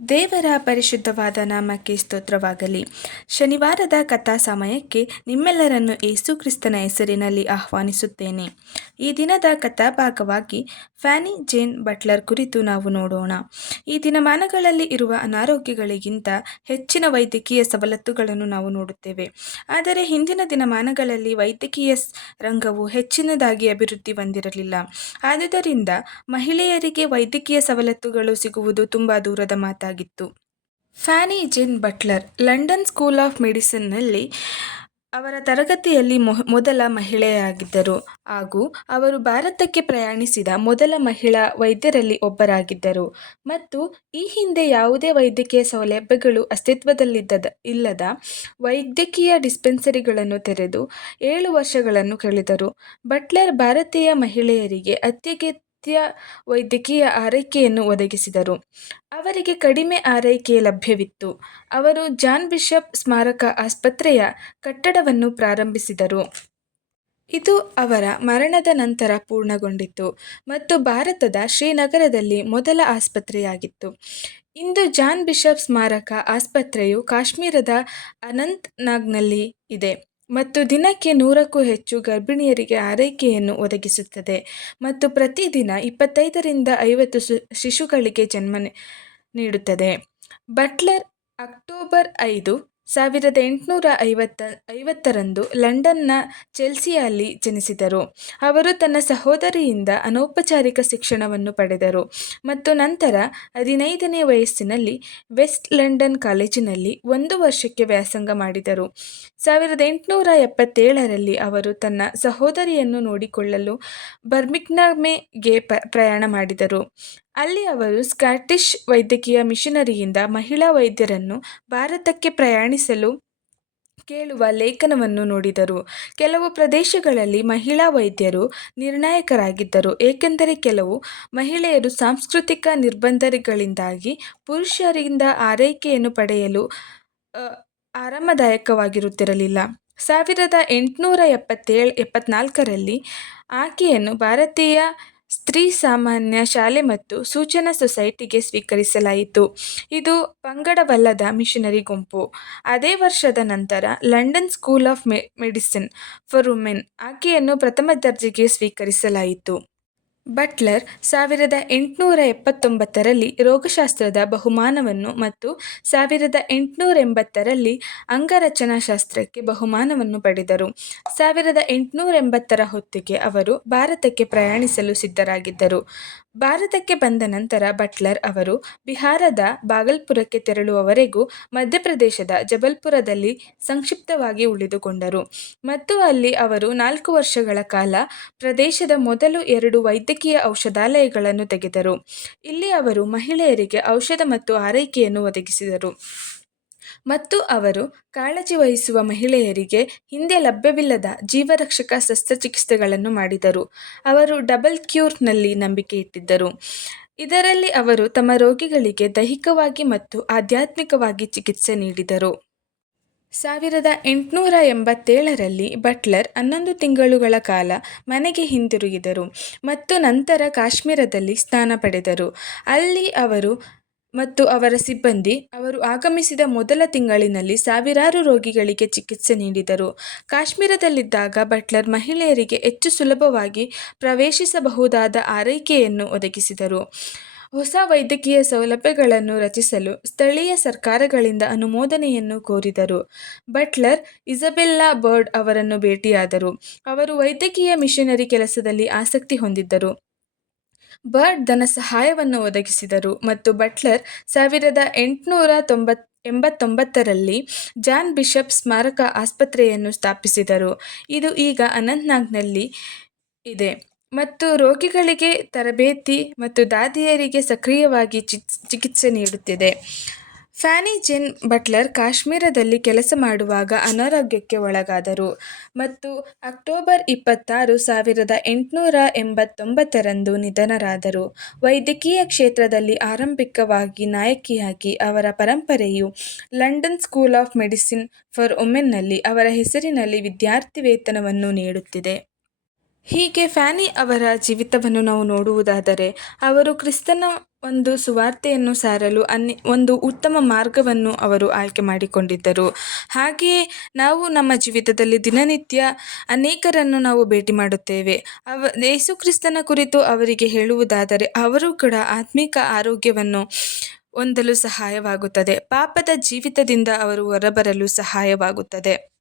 ದೇವರ ಪರಿಶುದ್ಧವಾದ ನಾಮಕ್ಕೆ ಸ್ತೋತ್ರವಾಗಲಿ. ಶನಿವಾರದ ಕಥಾ ಸಮಯಕ್ಕೆ ನಿಮ್ಮೆಲ್ಲರನ್ನು ಯೇಸು ಕ್ರಿಸ್ತನ ಹೆಸರಿನಲ್ಲಿ ಆಹ್ವಾನಿಸುತ್ತೇನೆ. ಈ ದಿನದ ಕಥಾಭಾಗವಾಗಿ ಫ್ಯಾನಿ ಜೇನ್ ಬಟ್ಲರ್ ಕುರಿತು ನಾವು ನೋಡೋಣ. ಈ ದಿನಮಾನಗಳಲ್ಲಿ ಇರುವ ಅನಾರೋಗ್ಯಗಳಿಗಿಂತ ಹೆಚ್ಚಿನ ವೈದ್ಯಕೀಯ ಸವಲತ್ತುಗಳನ್ನು ನಾವು ನೋಡುತ್ತೇವೆ. ಆದರೆ ಹಿಂದಿನ ದಿನಮಾನಗಳಲ್ಲಿ ವೈದ್ಯಕೀಯ ರಂಗವು ಹೆಚ್ಚಿನದಾಗಿ ಅಭಿವೃದ್ಧಿ ಹೊಂದಿರಲಿಲ್ಲ. ಆದುದರಿಂದ ಮಹಿಳೆಯರಿಗೆ ವೈದ್ಯಕೀಯ ಸವಲತ್ತುಗಳು ಸಿಗುವುದು ತುಂಬ ದೂರದ ಮಾತಾಗಿತ್ತು. Fanny Jane Butler London School of ಮೆಡಿಸಿನ್ನಲ್ಲಿ ಅವರ ತರಗತಿಯಲ್ಲಿ ಮೊದಲ ಮಹಿಳೆಯಾಗಿದ್ದರು ಹಾಗೂ ಅವರು ಭಾರತಕ್ಕೆ ಪ್ರಯಾಣಿಸಿದ ಮೊದಲ ಮಹಿಳಾ ವೈದ್ಯರಲ್ಲಿ ಒಬ್ಬರಾಗಿದ್ದರು. ಮತ್ತು ಈ ಹಿಂದೆ ಯಾವುದೇ ವೈದ್ಯಕೀಯ ಸೌಲಭ್ಯಗಳು ಇಲ್ಲದ ವೈದ್ಯಕೀಯ ಡಿಸ್ಪೆನ್ಸರಿಗಳನ್ನು ತೆರೆದು 7 ವರ್ಷಗಳನ್ನು ಕಳೆದರು. ಬಟ್ಲರ್ ಭಾರತೀಯ ಮಹಿಳೆಯರಿಗೆ ಅತ್ಯಗತ್ಯ ವೈದ್ಯಕೀಯ ಆರೈಕೆಯನ್ನು ಒದಗಿಸಿದರು. ಅವರಿಗೆ ಕಡಿಮೆ ಆರೈಕೆ ಲಭ್ಯವಿತ್ತು. ಅವರು ಜಾನ್ ಬಿಷಪ್ ಸ್ಮಾರಕ ಆಸ್ಪತ್ರೆಯ ಕಟ್ಟಡವನ್ನು ಪ್ರಾರಂಭಿಸಿದರು. ಇದು ಅವರ ಮರಣದ ನಂತರ ಪೂರ್ಣಗೊಂಡಿತು ಮತ್ತು ಭಾರತದ ಶ್ರೀನಗರದಲ್ಲಿ ಮೊದಲ ಆಸ್ಪತ್ರೆಯಾಗಿತ್ತು. ಇಂದು ಜಾನ್ ಬಿಷಪ್ ಸ್ಮಾರಕ ಆಸ್ಪತ್ರೆಯು ಕಾಶ್ಮೀರದ ಅನಂತ್ನಾಗ್ನಲ್ಲಿ ಇದೆ ಮತ್ತು ದಿನಕ್ಕೆ 100ಕ್ಕೂ ಹೆಚ್ಚು ಗರ್ಭಿಣಿಯರಿಗೆ ಆರೈಕೆಯನ್ನು ಒದಗಿಸುತ್ತದೆ ಮತ್ತು ಪ್ರತಿದಿನ 25 ರಿಂದ 50 ಶಿಶುಗಳಿಗೆ ಜನ್ಮ ನೀಡುತ್ತದೆ. ಬಟ್ಲರ್ ಅಕ್ಟೋಬರ್ 5, 1850ರಂದು ಲಂಡನ್ನ ಚೆಲ್ಸಿಯಲ್ಲಿ ಜನಿಸಿದರು. ಅವರು ತನ್ನ ಸಹೋದರಿಯಿಂದ ಅನೌಪಚಾರಿಕ ಶಿಕ್ಷಣವನ್ನು ಪಡೆದರು ಮತ್ತು ನಂತರ 15ನೇ ವಯಸ್ಸಿನಲ್ಲಿ ವೆಸ್ಟ್ ಲಂಡನ್ ಕಾಲೇಜಿನಲ್ಲಿ 1 ವರ್ಷಕ್ಕೆ ವ್ಯಾಸಂಗ ಮಾಡಿದರು. 1877ರಲ್ಲಿ ಅವರು ತನ್ನ ಸಹೋದರಿಯನ್ನು ನೋಡಿಕೊಳ್ಳಲು ಬರ್ಮಿಂಗ್ಹ್ಯಾಮ್ಗೆ ಪ್ರಯಾಣ ಮಾಡಿದರು. ಅಲ್ಲಿ ಅವರು ಸ್ಕಾಟಿಷ್ ವೈದ್ಯಕೀಯ ಮಿಷನರಿಯಿಂದ ಮಹಿಳಾ ವೈದ್ಯರನ್ನು ಭಾರತಕ್ಕೆ ಪ್ರಯಾಣಿಸಲು ಕೇಳುವ ಲೇಖನವನ್ನು ನೋಡಿದರು. ಕೆಲವು ಪ್ರದೇಶಗಳಲ್ಲಿ ಮಹಿಳಾ ವೈದ್ಯರು ನಿರ್ಣಾಯಕರಾಗಿದ್ದರು ಏಕೆಂದರೆ ಕೆಲವು ಮಹಿಳೆಯರು ಸಾಂಸ್ಕೃತಿಕ ನಿರ್ಬಂಧಗಳಿಂದಾಗಿ ಪುರುಷರಿಂದ ಆರೈಕೆಯನ್ನು ಪಡೆಯಲು ಆರಾಮದಾಯಕವಾಗಿರುತ್ತಿರಲಿಲ್ಲ. 1874ರಲ್ಲಿ ಆಕೆಯನ್ನು ಭಾರತೀಯ ಸ್ತ್ರೀ ಸಾಮಾನ್ಯ ಶಾಲೆ ಮತ್ತು ಸೂಚನಾ ಸೊಸೈಟಿಗೆ ಸ್ವೀಕರಿಸಲಾಯಿತು, ಇದು ಪಂಗಡವಲ್ಲದ ಮಿಷನರಿ ಗುಂಪು. ಅದೇ ವರ್ಷದ ನಂತರ London School of Medicine for women ಆಕೆಯನ್ನು ಪ್ರಥಮ ದರ್ಜೆಗೆ ಸ್ವೀಕರಿಸಲಾಯಿತು. ಬಟ್ಲರ್ 1879ರಲ್ಲಿ ರೋಗಶಾಸ್ತ್ರದ ಬಹುಮಾನವನ್ನು ಮತ್ತು 1880ರಲ್ಲಿ ಅಂಗರಚನಾಶಾಸ್ತ್ರಕ್ಕೆ ಬಹುಮಾನವನ್ನು ಪಡೆದರು. 1880ರ ಹೊತ್ತಿಗೆ ಅವರು ಭಾರತಕ್ಕೆ ಪ್ರಯಾಣಿಸಲು ಸಿದ್ಧರಾಗಿದ್ದರು. ಭಾರತಕ್ಕೆ ಬಂದ ನಂತರ ಬಟ್ಲರ್ ಅವರು ಬಿಹಾರದ ಭಾಗಲ್ಪುರಕ್ಕೆ ತೆರಳುವವರೆಗೂ ಮಧ್ಯಪ್ರದೇಶದ ಜಬಲ್ಪುರದಲ್ಲಿ ಸಂಕ್ಷಿಪ್ತವಾಗಿ ಉಳಿದುಕೊಂಡರು ಮತ್ತು ಅಲ್ಲಿ ಅವರು 4 ವರ್ಷಗಳ ಕಾಲ ಪ್ರದೇಶದ ಮೊದಲ 2 ವೈದ್ಯಕೀಯ ಔಷಧಾಲಯಗಳನ್ನು ತೆಗೆದರು. ಇಲ್ಲಿ ಅವರು ಮಹಿಳೆಯರಿಗೆ ಔಷಧ ಮತ್ತು ಆರೈಕೆಯನ್ನು ಒದಗಿಸಿದರು ಮತ್ತು ಅವರು ಕಾಳಜಿ ವಹಿಸುವ ಮಹಿಳೆಯರಿಗೆ ಹಿಂದೆ ಲಭ್ಯವಿಲ್ಲದ ಜೀವರಕ್ಷಕ ಶಸ್ತ್ರಚಿಕಿತ್ಸೆಗಳನ್ನು ಮಾಡಿದರು. ಅವರು ಡಬಲ್ ಕ್ಯೂರ್ನಲ್ಲಿ ನಂಬಿಕೆ ಇಟ್ಟಿದ್ದರು, ಇದರಲ್ಲಿ ಅವರು ತಮ್ಮ ರೋಗಿಗಳಿಗೆ ದೈಹಿಕವಾಗಿ ಮತ್ತು ಆಧ್ಯಾತ್ಮಿಕವಾಗಿ ಚಿಕಿತ್ಸೆ ನೀಡಿದರು. 1887ರಲ್ಲಿ ಬಟ್ಲರ್ 11 ತಿಂಗಳುಗಳ ಕಾಲ ಮನೆಗೆ ಹಿಂದಿರುಗಿದರು ಮತ್ತು ನಂತರ ಕಾಶ್ಮೀರದಲ್ಲಿ ಸ್ಥಾನ ಪಡೆದರು. ಅಲ್ಲಿ ಅವರು ಮತ್ತು ಅವರ ಸಿಬ್ಬಂದಿ ಅವರು ಆಗಮಿಸಿದ ಮೊದಲ ತಿಂಗಳಿನಲ್ಲಿ ಸಾವಿರಾರು ರೋಗಿಗಳಿಗೆ ಚಿಕಿತ್ಸೆ ನೀಡಿದರು. ಕಾಶ್ಮೀರದಲ್ಲಿದ್ದಾಗ ಬಟ್ಲರ್ ಮಹಿಳೆಯರಿಗೆ ಹೆಚ್ಚು ಸುಲಭವಾಗಿ ಪ್ರವೇಶಿಸಬಹುದಾದ ಆರೈಕೆಯನ್ನು ಒದಗಿಸಿದರು. ಹೊಸ ವೈದ್ಯಕೀಯ ಸೌಲಭ್ಯಗಳನ್ನು ರಚಿಸಲು ಸ್ಥಳೀಯ ಸರ್ಕಾರಗಳಿಂದ ಅನುಮೋದನೆಯನ್ನು ಕೋರಿದರು. ಬಟ್ಲರ್ ಇಸಾಬೆಲ್ಲಾ ಬರ್ಡ್ ಅವರನ್ನು ಭೇಟಿಯಾದರು. ಅವರು ವೈದ್ಯಕೀಯ ಮಿಷನರಿ ಕೆಲಸದಲ್ಲಿ ಆಸಕ್ತಿ ಹೊಂದಿದ್ದರು. ಬರ್ಡ್ ಧನ ಸಹಾಯವನ್ನು ಒದಗಿಸಿದರು ಮತ್ತು ಬಟ್ಲರ್ 1889ರಲ್ಲಿ ಜಾನ್ ಬಿಷಪ್ ಸ್ಮಾರಕ ಆಸ್ಪತ್ರೆಯನ್ನು ಸ್ಥಾಪಿಸಿದರು. ಇದು ಈಗ ಅನಂತ್ನಾಗ್ನಲ್ಲಿ ಇದೆ ಮತ್ತು ರೋಗಿಗಳಿಗೆ ತರಬೇತಿ ಮತ್ತು ದಾದಿಯರಿಗೆ ಸಕ್ರಿಯವಾಗಿ ಚಿಕಿತ್ಸೆ ನೀಡುತ್ತಿದೆ. ಫ್ಯಾನಿ ಜೇನ್ ಬಟ್ಲರ್ ಕಾಶ್ಮೀರದಲ್ಲಿ ಕೆಲಸ ಮಾಡುವಾಗ ಅನಾರೋಗ್ಯಕ್ಕೆ ಒಳಗಾದರು ಮತ್ತು ಅಕ್ಟೋಬರ್ 26, 1889ರಂದು ನಿಧನರಾದರು. ವೈದ್ಯಕೀಯ ಕ್ಷೇತ್ರದಲ್ಲಿ ಆರಂಭಿಕವಾಗಿ ನಾಯಕಿಯಾಗಿ ಅವರ ಪರಂಪರೆಯು London School of Medicine for ವುಮೆನ್ನಲ್ಲಿ ಅವರ ಹೆಸರಿನಲ್ಲಿ ವಿದ್ಯಾರ್ಥಿ ವೇತನವನ್ನು ನೀಡುತ್ತಿದೆ. ಹೀಗೆ ಫ್ಯಾನಿ ಅವರ ಜೀವಿತವನ್ನು ನಾವು ನೋಡುವುದಾದರೆ ಅವರು ಕ್ರಿಸ್ತನ ಒಂದು ಸುವಾರ್ತೆಯನ್ನು ಸಾರಲು ಒಂದು ಉತ್ತಮ ಮಾರ್ಗವನ್ನು ಅವರು ಆಯ್ಕೆ ಮಾಡಿಕೊಂಡಿದ್ದರು. ಹಾಗೆಯೇ ನಾವು ನಮ್ಮ ಜೀವಿತದಲ್ಲಿ ದಿನನಿತ್ಯ ಅನೇಕರನ್ನು ನಾವು ಭೇಟಿ ಮಾಡುತ್ತೇವೆ. ಯೇಸು ಕ್ರಿಸ್ತನ ಕುರಿತು ಅವರಿಗೆ ಹೇಳುವುದಾದರೆ ಅವರು ಕೂಡ ಆತ್ಮಿಕ ಆರೋಗ್ಯವನ್ನು ಹೊಂದಲು ಸಹಾಯವಾಗುತ್ತದೆ. ಪಾಪದ ಜೀವಿತದಿಂದ ಅವರು ಹೊರಬರಲು ಸಹಾಯವಾಗುತ್ತದೆ.